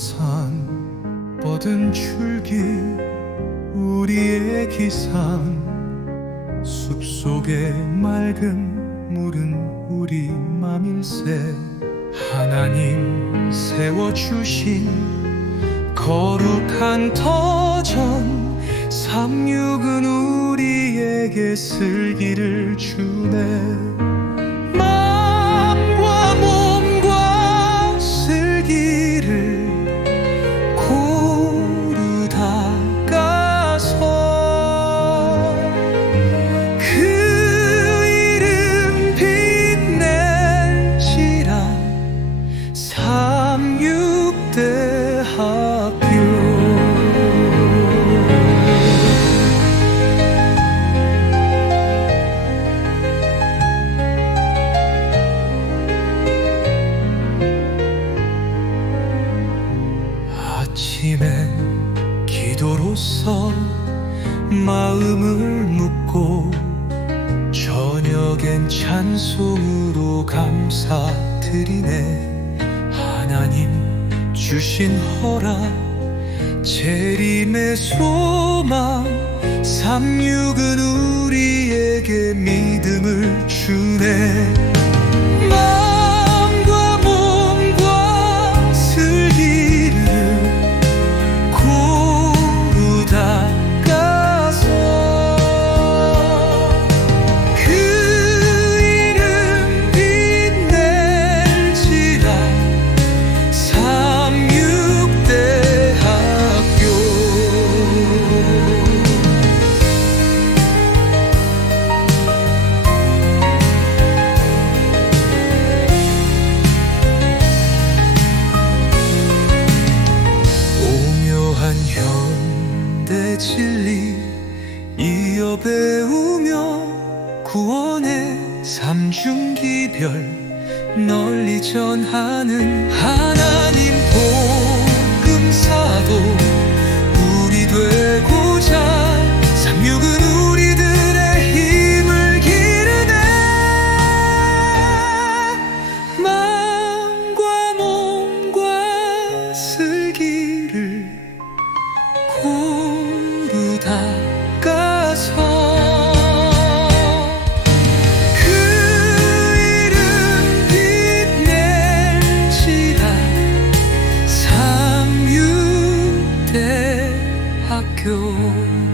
소산 뻗은 줄기 우리의 기상 숲속에 맑은 물은 우리 맘일세. 하나님 세워주신 거룩한 터전 삼육은 우리에게 슬기를 주네 삼육대 학교 아침에 기도로서 마음을 묻고 저녁엔 찬송으로 감사드리네 하나님 주신 허락 재림의 소망 삼육은 우리에게 믿음을 주네 배우며 구원의 삼중기별 널리 전하는 하나님 복음사도 gold.